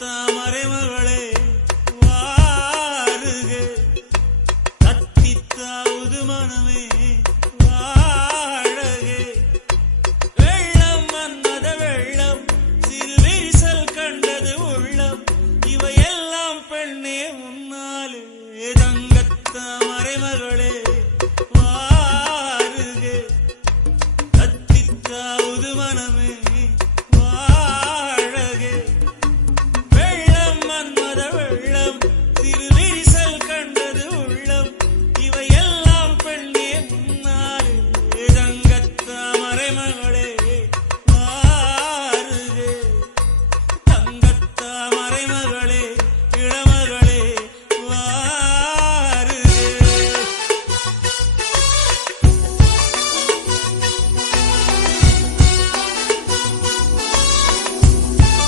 தங்கத்தாமரை மகளே வாருக, கத்தித்தாவது மனமே வாழக. வெள்ளம் மன்மத வெள்ளம், சிறு விரிசல் கண்டது உள்ளம், இவையெல்லாம் பெண்ணே முன்னாலே. தங்கத்தாமரை மகளே வாருக, கத்தித்தாவது மனமே வாழக. வெள்ளம் மன்மத வெள்ளம், சிறு விரிசல் கண்டது உள்ளம், இவையெல்லாம் பெண்ணே முன்னாலே. தங்கத்தாமரை மகளே வாருக, தங்கத்தாமரை மகளே